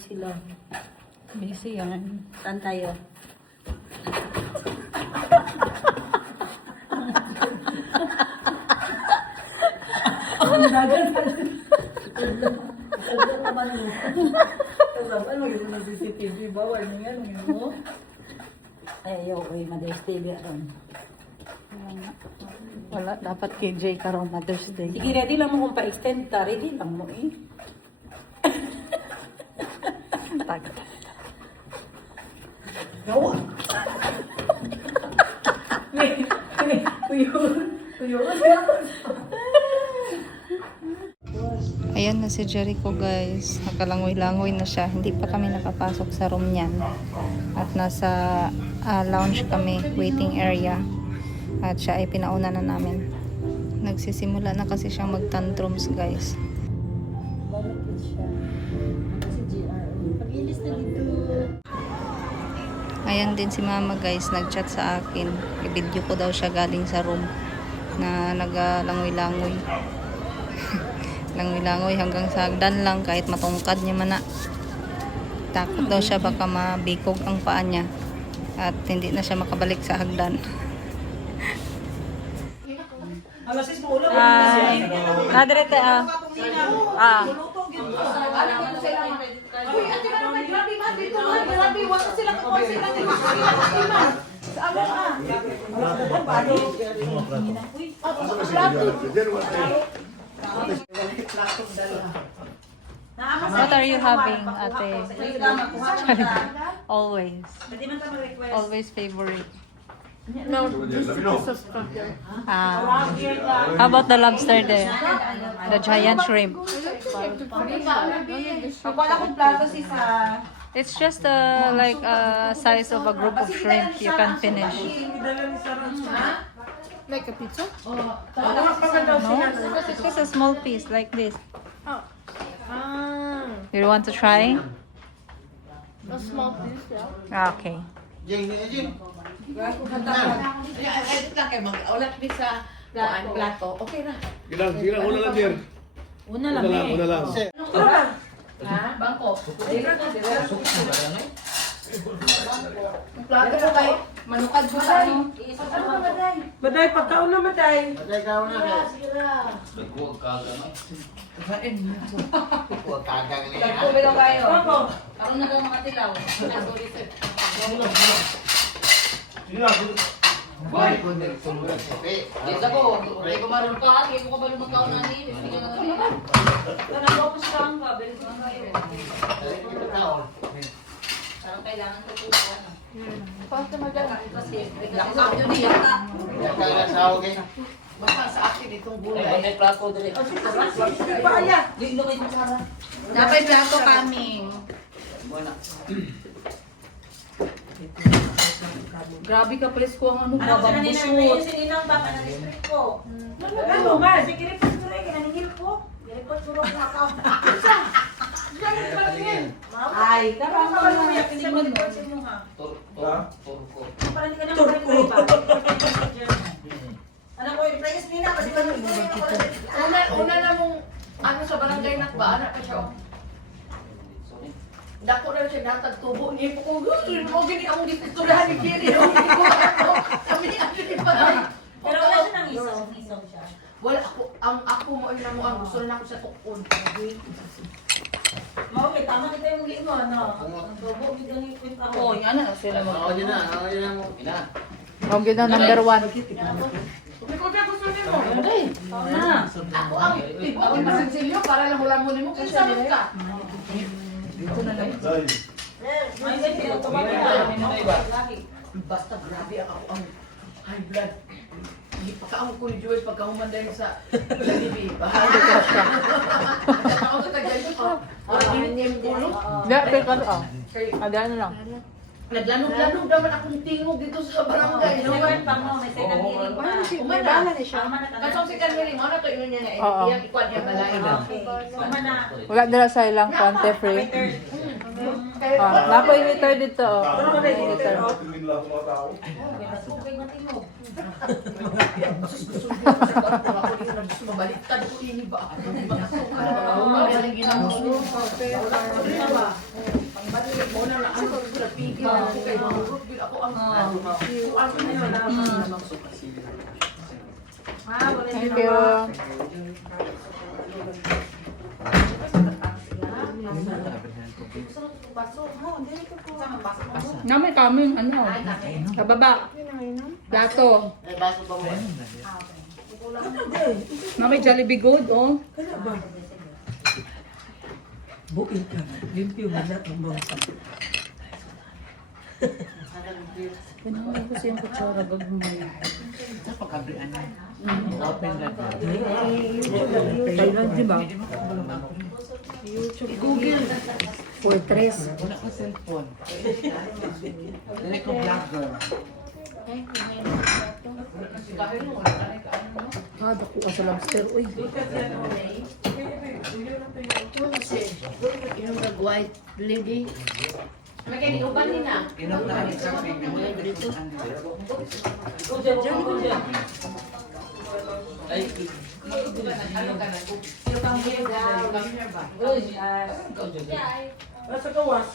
sila. Busy yan. Saan tayo? Ang dagat. Dagat naman mo. Kasapan mo yung mga CCTV. Bawal mo yan. Mo. Ay, ayaw ko yung Mother's Day. Wala, dapat KJ karong Mother's Day. Sige, ready lang mo kung pa-extend ka. Ready lang mo eh. Tagal. Gawa! Ayan na si Jericho guys. Nakalangoy-langoy na siya. Hindi pa kami nakapasok sa room niyan. At nasa lounge kami, waiting area. At siya ay pinauna na namin. Nagsisimula na kasi siyang mag-tantrums guys. Bakit siya? Kasi GR. Pag-ilis na dito. Ayan din si mama guys, nag-chat sa akin. I-video ko daw siya galing sa room na nagalangoy-langoy. Langoy-langoy hanggang sa hagdan lang kahit matungkad niya man na. Takot daw siya baka mabikog ang paa niya at hindi na siya makabalik sa hagdan. Nadirete ah. Ah. Uy, ate na naman, grabe man dito man, grabe, wala sila kakuha sila ng man. Sa amo ah. What are you having, ate? Always. Always favorite. No, this is Ah. How about the lobster there? The giant shrimp. wala kong plato si sa... It's just like a size of a group of shrimp you can finish. Like a pizza? No? It's just a small piece like this. Ah. You want to try? A small piece, yeah. Ah, okay. Edit lang kayo, mag-ulat din sa plato. Okay na. Sige lang, una lang, Jer. Una lang Una lang, eh. una lang. Ha? Bangko. Ang plato ko kay manukad ko sa ano. Baday, pagkaon na baday. Patay ka una, Jer. Nagkubi daw kayo. Karoon na daw mga tilaw. Sige lang. Boy! Yes ako. Hindi ko marunong ka. Hindi ko kabalo magkaon na ni. Hindi ka na Nanapos lang ka. Balik lang kayo. Parang kailangan ko po. Pasta madala. Kasi yun niya. Basta sa akin itong gulay. May plato dali. Dapat plato coming. Grabe ka pala ko ang ano. Ano sa Babang kanina? busot. May sininang ba? Kanang ko. Ano ba? Sige, report ko rin. Kanangil ko. Report ko rin ako. Ay, tama ka ba luya? Pinag-report sa mo ha? Para hindi ka na mag-report ba? Ano ko, i-prayas nila kasi Una na mong ano sa barangay nakba, anak ka siya. Dako na siya datag tubo niya po ko gusto mo gini ang ditutulahan ni Kiri. Kami ni Kiri pa. Pero wala siya nang isaw siya. Wala ako mo ay namo ang gusto na ako sa tukon. Mao kay tama kita yung limo no. Ang tubo gid ang ipin pa. Oh, yan na sila mo. Oo, yun na. Oo, yun na mo. Huwag yun ang number 1. Hindi ko ba gusto nimo? Oo na. Ako ang tipo ang pasensilyo para lang wala mo nimo kasi sa ka. Dito na lang. May ganito tumawa. Basta grabe ako ang high blood. Hindi pa kaong ko ni Joel pagkahuman dahil sa Jollibee. Bahala ka siya. Ako sa tagal ko. Ang inyem ulo. Hindi, teka lang. Adaan lang. Naglanog-lanog naman akong tingog dito sa barangay. Second pa mo, may second hearing pa. Umana. Tama na ka. Kasong si Carmeling, ano to yun niya na Oo. iyan ikuan niya balay na. Okay. Umana. Wala nila sa ilang konti free. Napo yung meter dito. Meter. Tingin lang mga tao. Masugay matingog. Ako din na gusto mabaliktad ko ini ba? Mga suka na mga umaw. Ang ginamos mo. Namay kaming ano. Sa baba. Plato. Ay, baso ba mo? Namay Jollibee Good, oh. Buil ka. Limpyo mo na ang mga Pinamay ko siyang kutsara bag mo. Thailand, di ba? Google. For tres. Wala ko cellphone. Dili ko vlogger. Ah, dako ka sa lobster. Uy. Yung nag-white lady. Magkani uban din na. Inom na ang isang pinggan. Nasa kawas.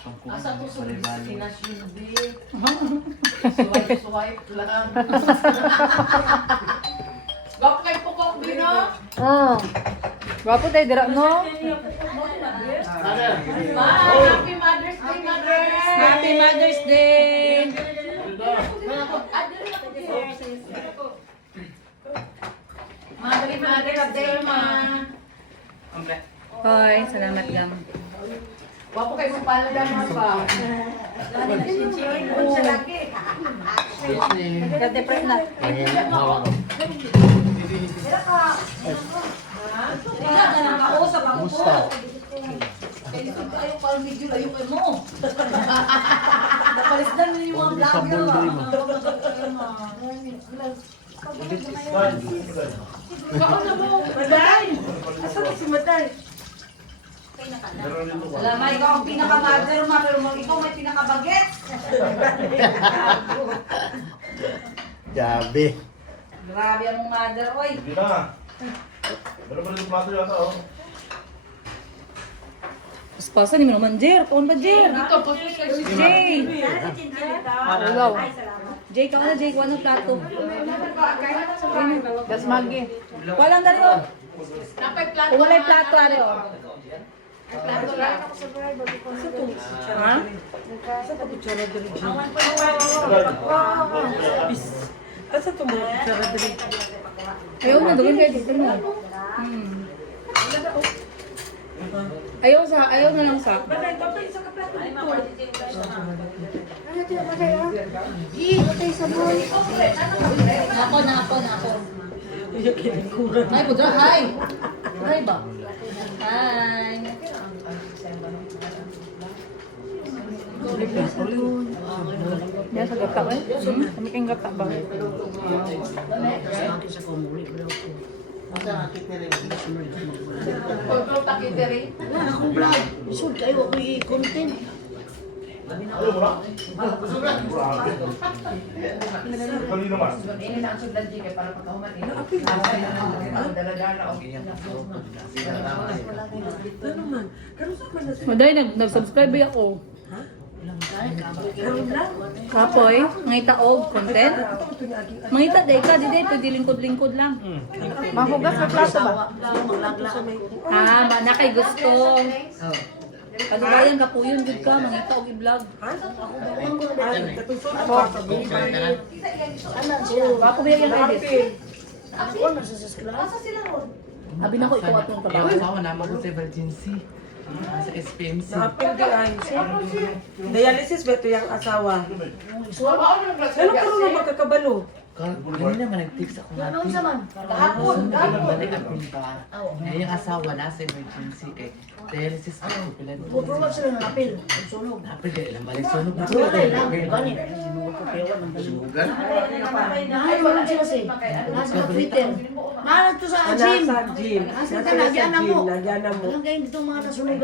Asa to sa destination din. Swipe lang. Gap kay pukok din no? Oh. Gwapo tayo dira, no? Happy Mother's Day, Mother! Happy Mother's Day! Happy Mother's Day, Ma! Hoy, salamat gam. Wapo kayo mong pala lang mga pa. Kate pre na. Kumusta? Kailikod kayo parang medyo layo kayo mo. Napalisdan na yung mga vlogger. Kaon na mo! Maday! Asa ka si Maday? Alam mo, ikaw ang pinaka-mother ma, pero ikaw may pinaka-bagets. Gabi. Grabe ang mother, oy. Hindi na. Meron pa rin yung plato yata, oh. Espasa ni mo naman, Jer. Kaon ba, Jer? Dito, puso sa Jay! Ulaw. Jay, kaon na, Jay. Kuha ng plato. Das magi. Walang dali, oh. Napay plato. Walay plato, ano, oh. Plato lang. Ha? Asa to mga kutsara dali? Ayaw na, doon kayo dito mo. Ayaw na lang sa. Maday, tapos isa ka plato dito. Nako. Ay, pudra, hi. Hi ba? Hi. Yan sa gata ba? Kami kang gata ba? Kontrol pakiteri. Ano mo na? Kanina mas. Ini na ang sundan di kay para pagkahuman ini. Dala-dala o. Ano man? Karon sa man na Maday, nag-subscribe ba ako? karon lang. Kapoy, ngita og content. Mangita day ka, di pwede lingkod-lingkod lang. Mahugas sa plato ba? Ah, ba na kay gusto. Kalubayan ka po yun, good ka, mangita og i-vlog. Papo ba yung edit? Abi na ko ikaw atong trabaho. Asawa naman ko sa emergency. Sa SPMC. Napil di ay. Dialysis ba ito yung asawa? Ano ka rin magkakabalo? Ganun naman nag-text ako natin. Kahapon. Balik ang punta. Yung asawa nasa emergency eh. Dialysis ako. Pupulot sila ng apil. Apil din lang. Balik sunog. Nasa gym. Nasa gym. Nagyana mo.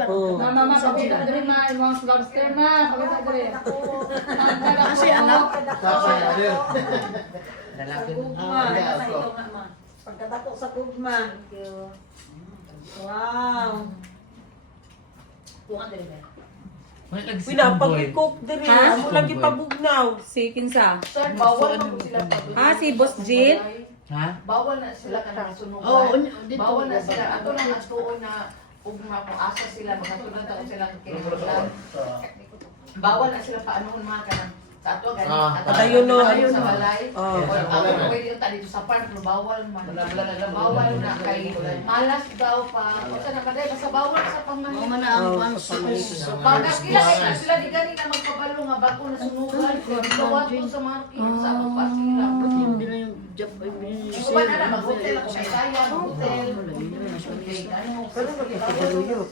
Oh. Mama, pakita diri ma, mga lobster ma, pakita diri. Kasi anak. Lalaki Pagkatako sa kugma. Wow. Wala lagi si Wala, pag Kumboy. i-cook din rin. Ha? Amo lagi pabugnaw. Si Kinsa. Sir, bawal na po sila pag- Ah, si Boss Jill? Ha? Bawal na sila kanang sunugan. Oo, dito. Bawal na sila. Ato lang ang tuon na ugma mo asa sila magkatulad taon sila kinahanglan. Bawal na sila paanoon mga kanang sa ato ganito. Padayon no. Sa balay. Oh. Ako pwede yung dito sa farm pero bawal man. Bawal na kay malas daw pa. O sa naman basta bawal sa pamahin. Baka sila di gani na magpabalo nga bago na sunugan. Gawad ko sa market sa atong pasila. Kung ba na mag-hotel ako sa Isaya, mag-hotel. Pero nakikipaguluyot.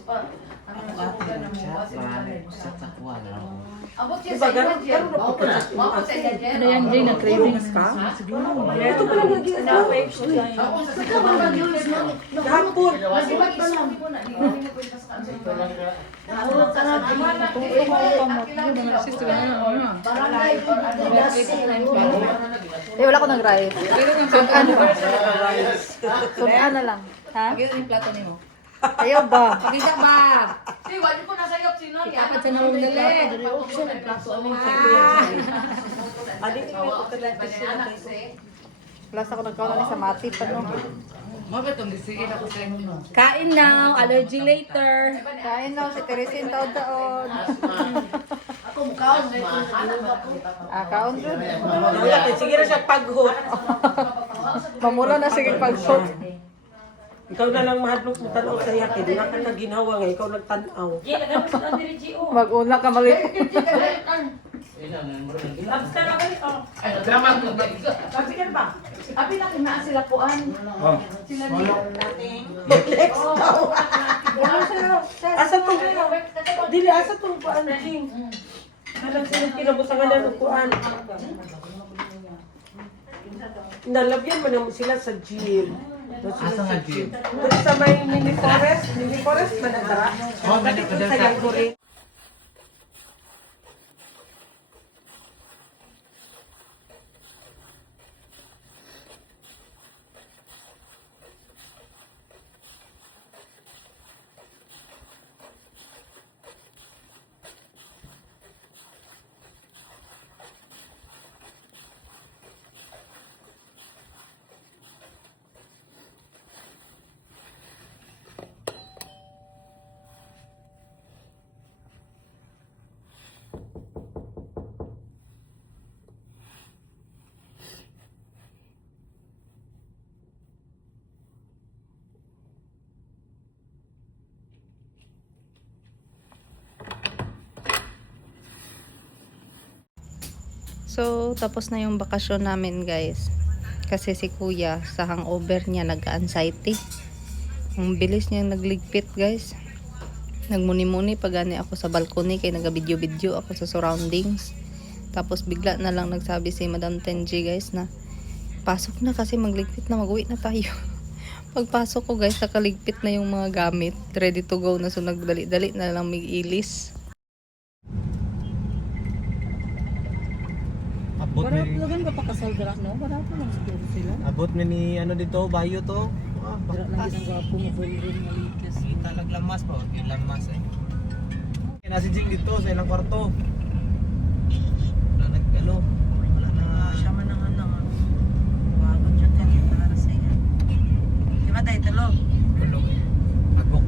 Sa takwa na ako. Abot yan Diba, sa inyo, ganun Jen. na po ka sa Abot sa inyo, Jen. Ano yan, Jay? Na-cravings ka? Ito pala nag-iisip. Gahapon. Kasi mag-isip mo na, di ba nila kwenta sa kansa ito? Wala ko nag-rice. Sunan. Sunan na lang. Ha? Pagkita yung plato niyo. Ayaw ba? Pakita ba? Si, wali ko nasayop si Nori. Dapat sa nalong dali. Plus ako nagkaroon na sa mati pa no. Mabit ang gisigin ako sa inyo no. Kain now, allergy later. Kain now, si Teresin taon-taon. Ako mukhaon na ito. Kaon dun. Sige na siya paghot. Mamula na sige pag-shot. Ikaw na lang mahadlok mo tanaw sa yakin. Wala ka na ginawa nga, ikaw nagtanaw. Mag-una ka mali. Drama ko. Abi lang na sila puan. Sila ni Next daw. Asa tong dili asa tong kuan jing. Alam sila kinabutangan na ng kuan. Nalabyan man naman sila sa gym. Asa nga gym? Doon sa may mini forest man ang dara. Oh, pwede pa Sa sa Yaguri. So, tapos na yung bakasyon namin, guys. Kasi si kuya, sa hangover niya, nag-anxiety. Ang bilis niya nagligpit, guys. Nagmuni-muni pag gani ako sa balcony, kaya nag-video-video ako sa surroundings. Tapos bigla na lang nagsabi si Madam Tenji, guys, na pasok na kasi magligpit na, mag-uwi na tayo. Pagpasok ko, guys, nakaligpit na yung mga gamit. Ready to go na, so nagdali-dali na lang mag-ilis. Abot ni Lagan ka pa kasal dira no? Barato lang siguro sila. abot ni ano dito bayo to. Ah, Dira lang bakas. gid ang gwapo mo bulrin malikas. Kita naglamas po, lamas eh. Kaya si Jing dito sa ilang kwarto. Wala nagkalo. Wala na Siya man ang ano. Wagon jud kani para sa iya. Di ba tayo tulog? kulong. Agok.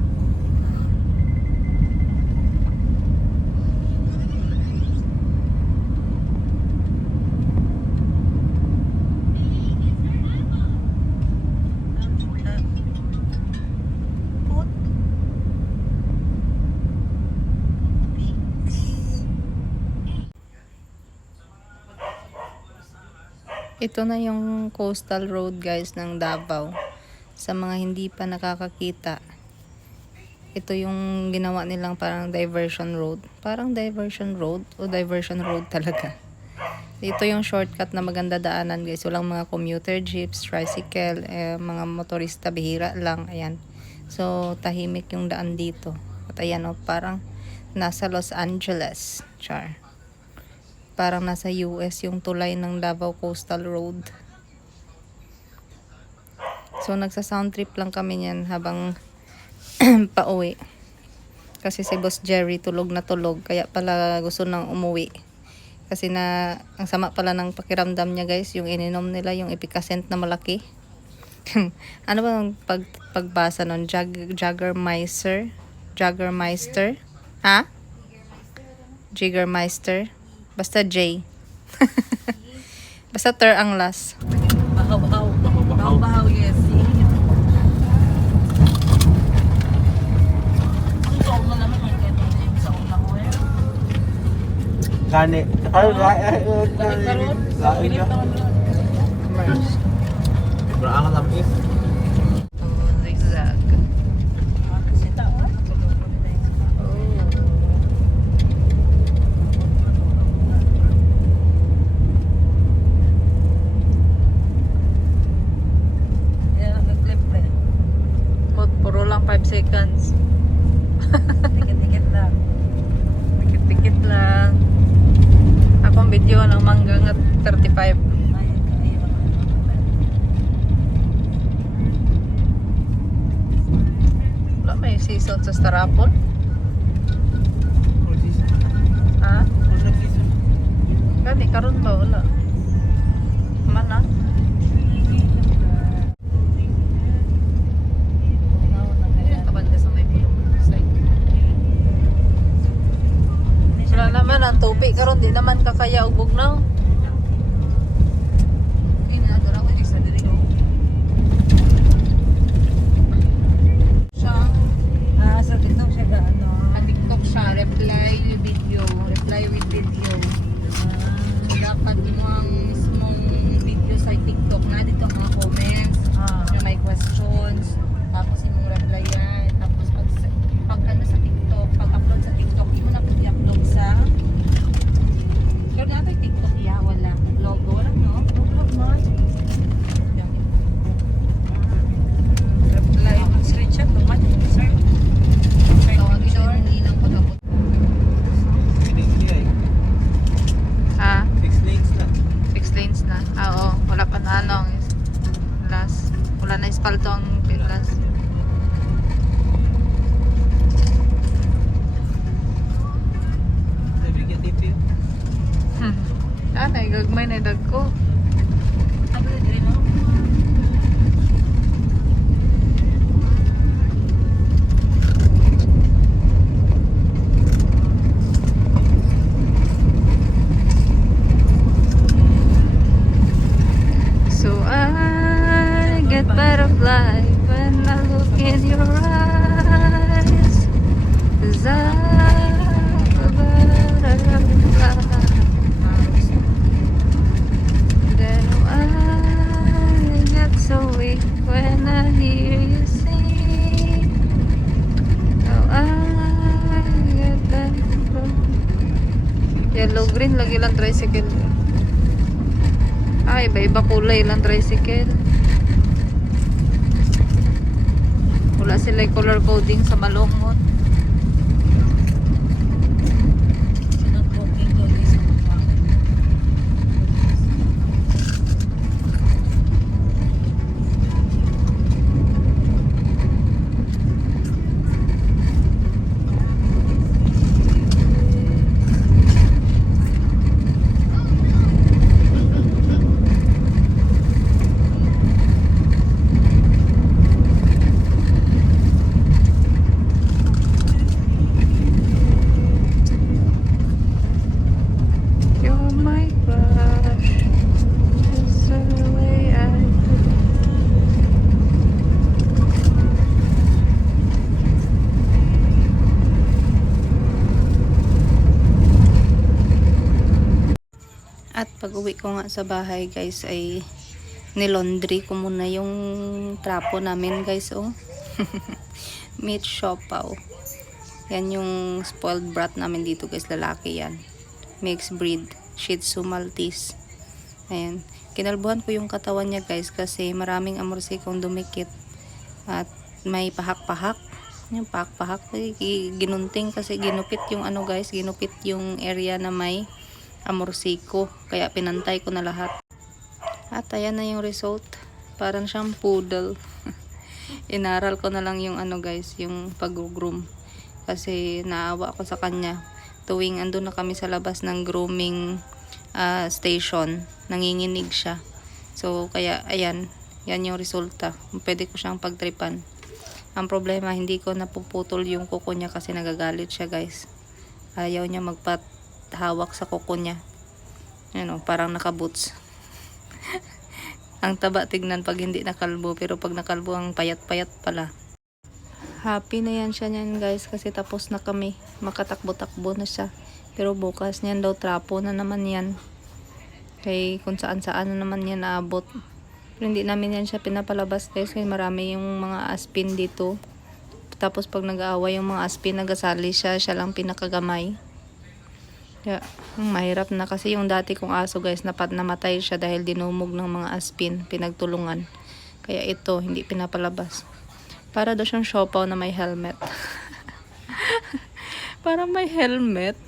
Ito na yung coastal road, guys, ng Davao. Sa mga hindi pa nakakakita, ito yung ginawa nilang parang diversion road. Parang diversion road o diversion road talaga. Ito yung shortcut na maganda daanan, guys. Walang mga commuter jeeps, tricycle, mga motorista, bihira lang. Ayan. So, tahimik yung daan dito. At ayan, oh, parang nasa Los Angeles. Char. Parang nasa US yung tulay ng Davao Coastal Road. So, nagsa-sound trip lang kami niyan habang pauwi. Kasi si Boss Jerry tulog na tulog. Kaya pala gusto nang umuwi. Kasi ang sama pala ng pakiramdam niya guys. Yung ininom nila, yung Epicacent na malaki. Ano ba ang pagbasa nun? Jagermeister? Jagermeister? Ha? Jagermeister? Basta J. Basta ter ang last. Bahaw-bahaw. Bahaw-bahaw, yes. Ang saon mo naman yung ganyan yung saon lang mo eh. Kani. Ay, Karon, Pilip naman yun. Pero ang lapis. Zigzag. Kasi tao. Yan, nag-clip pa eh. Puro lang 5 seconds. Tikit-tikit lang. Tikit-tikit lang. Akong video ng manggang at 35. Wala may season sa Starapol? Ha? Gani, karon ba? Wala. Mana? Kaban ka sa may pulong side. Wala naman ang tupi karon di naman kakaya og bugnaw. Ginadara ko sa diri ko. Siya, Sa TikTok siya ga ano. TikTok siya, reply with video. Dapat mo ang mismong video sa TikTok na dito ang mga comments, na may questions, tapos imong replyan, tapos pag ano sa TikTok, pag-upload sa TikTok, imo na pud i-upload sa pero na ito TikTok ya, wala logo, wala no? Reply, Screenshot naman. Sir. tawagin na hindi lang pag-upload. Ah, 6 lanes na. 6 lanes na. Ah, oo. Wala pa na ano. Last. Wala na espalto ang last. Nabigyan tip. Ah, naigagmay na idag ko. Ano diri no? So I get butterfly when I look in your eyes. 'Cause I'm a butterfly. Then I get so weak when I hear you sing. Oh, I get that. Yellow green lagi lang tricycle. Ay, iba-iba kulay lang tricycle. Wala sila color coding sa malungot. Sinot booking ko di sa mga. You're my crush. Just the way I At pag-uwi ko nga sa bahay guys ay nilondry ko muna yung trapo namin guys oh. Meat siopaw. Yan yung spoiled brat namin dito guys, lalaki yan. Mixed breed, Shih Tzu Maltese. Ayan. Kinalbuhan ko yung katawan niya guys kasi maraming amorsikong dumikit. At may pahak-pahak. Yung pahak-pahak. Ginunting kasi ginupit yung ano guys, ginupit yung area na may amorsiko. Kaya pinantay ko na lahat. At ayan na yung result. Parang siyang poodle. Inaral ko na lang yung ano guys, yung pag-groom. kasi naawa ako sa kanya. Tuwing andun na kami sa labas ng grooming station, nanginginig siya. So kaya ayan, yan yung resulta. Pwede ko siyang pagtripan. Ang problema, hindi ko napuputol yung kuko niya kasi nagagalit siya, guys. Ayaw niya magpahawak sa kuko niya. Ano, parang nakaboots. Ang taba tignan pag hindi nakalbo, pero pag nakalbo ang payat-payat pala. Happy na yan siya niyan, guys, kasi tapos na kami. Makatakbo-takbo na siya. Pero bukas niyan daw trapo na naman yan. Kay kung saan-saan na naman yan naabot. Pero hindi namin yan siya pinapalabas, guys, kasi marami yung mga aspin dito. Tapos pag nag-aaway yung mga aspin, nagasali siya lang pinakagamay. Kaya mahirap na kasi yung dati kong aso, guys, namatay siya dahil dinumog ng mga aspin, pinagtulungan. Kaya ito, hindi pinapalabas. Para daw siyang siopaw na may helmet. Para may helmet.